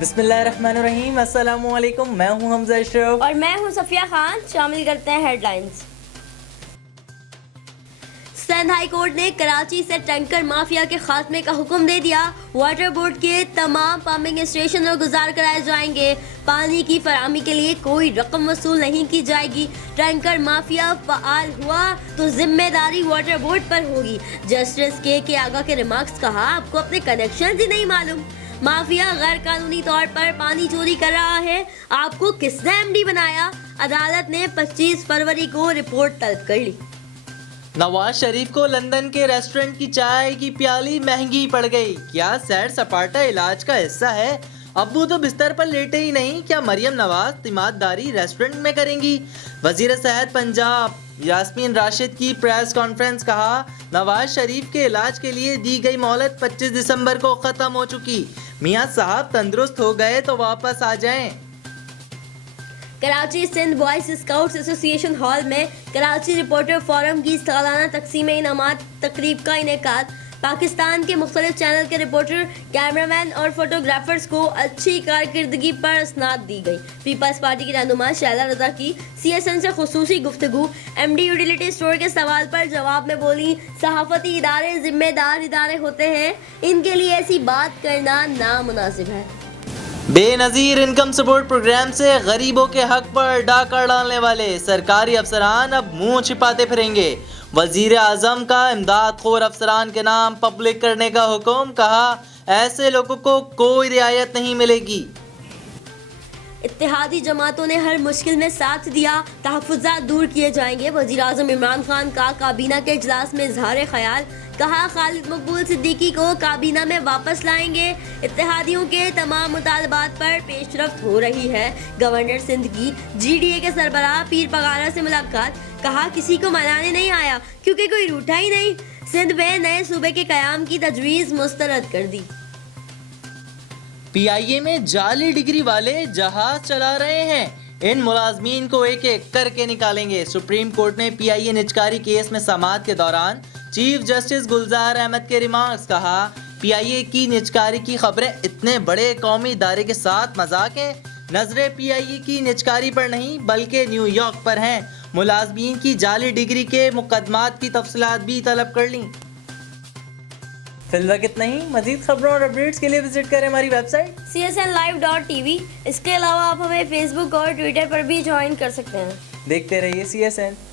बिस्मिल्लाहिर्रहमानिर्रहीम, अस्सलामुअलैकुम। मैं हूं हमजा अशरफ और मैं हूं सफिया खान। शामिल करते हैं हेडलाइंस। सिंध हाई कोर्ट ने कराची से टैंकर माफिया के खात्मे का हुक्म दे दिया। वाटर बोर्ड के तमाम पंपिंग स्टेशन और गुजार कराए जाएंगे। पानी की फराहमी के लिए कोई रकम वसूल नहीं की जाएगी। टैंकर माफिया फाल हुआ तो जिम्मेदारी वाटर बोर्ड पर होगी। जस्टिस के आगा के रिमार्क्स। कहा, आपको अपने कनेक्शन ही नहीं मालूम। माफिया गैर कानूनी तौर पर पानी चोरी कर रहा है। आपको किसने एमडी बनाया? अदालत ने 25 फरवरी को रिपोर्ट तलब कर ली। नवाज शरीफ को लंदन के रेस्टोरेंट की चाय की प्याली महंगी पड़ गई। क्या सैर सपाटा इलाज का हिस्सा है? अब्बू तो बिस्तर पर लेटे ही नहीं, क्या मरियम नवाज तीमारदारी रेस्टोरेंट में करेंगी? वजीर सेहत पंजाब यास्मीन राशिद की प्रेस कॉन्फ्रेंस। कहा, नवाज शरीफ के इलाज के लिए दी गई मोहलत 25 दिसंबर को खत्म हो चुकी। मियां साहब तंदुरुस्त हो गए तो वापस आ जाएं। Karachi Sindh boys scouts association hall में कराची रिपोर्टर फोरम की सालाना तकसीम इनामात तकरीब का इनेकाद। पाकिस्तान के मुख्तलिफ चैनल के रिपोर्टर, कैमरामैन और फोटोग्राफर्स को अच्छी कारकर्दगी पर असनाद दी गई। पीपल्स पार्टी की रहनुमा शैला रजा की CSN से खुसूसी गुफ्तगू। MD यूटिलिटी स्टोर के सवाल पर जवाब में बोली, सहाफती इदारे जिम्मेदार इदारे होते हैं, इनके लिए ऐसी बात करना नामुनासिब है। बेनजीर इनकम सपोर्ट प्रोग्राम से गरीबों के हक पर डाका डालने वाले सरकारी अफसरान अब मुंह छिपाते फिरेंगे। वजीर आजम का इमदाद खोर अफसरान के नाम पब्लिक करने का हुक्म। कहा, ऐसे लोगों को कोई रियायत नहीं मिलेगी। इत्तेहादी जमातों ने हर मुश्किल में साथ दिया, तहफ़्फ़ुज़ात दूर किए जाएंगे। वज़ीर आज़म इमरान खान का काबीना के इजलास में इज़हार ख्याल। कहा, खालिद मकबूल सिद्दीकी को काबीना में वापस लाएंगे। इत्तेहादियों के तमाम मुतालबात पर पेशरफ्त हो रही है। गवर्नर सिंध की GDA के सरबराह पीर पगारा से मुलाकात। कहा, किसी को मनाने नहीं आया क्योंकि कोई रूठा ही नहीं। सिंध में नए सूबे के क़याम की तजवीज़ मुस्तरद कर दी। PIA में जाली डिग्री वाले जहाज चला रहे हैं। इन मुलाजमीन को एक एक करके निकालेंगे। सुप्रीम कोर्ट ने PIA निजकारी केस में समाअत के दौरान चीफ जस्टिस गुलजार अहमद के रिमार्क्स। कहा, PIA की निजकारी की खबरें इतने बड़े कौमी इदारे के साथ मजाक है। नजरें PIA की निजकारी पर नहीं बल्कि न्यूयॉर्क पर हैं। मुलाजमीन की जाली डिग्री के मुकदमात की तफसीलात भी तलब कर ली। फिलहाल इतना ही। मजीद खबरों और अपडेट्स के लिए विजिट करें हमारी वेबसाइट csnlive.tv। इसके अलावा आप हमें फेसबुक और ट्विटर पर भी ज्वाइन कर सकते हैं। देखते रहिए CSN।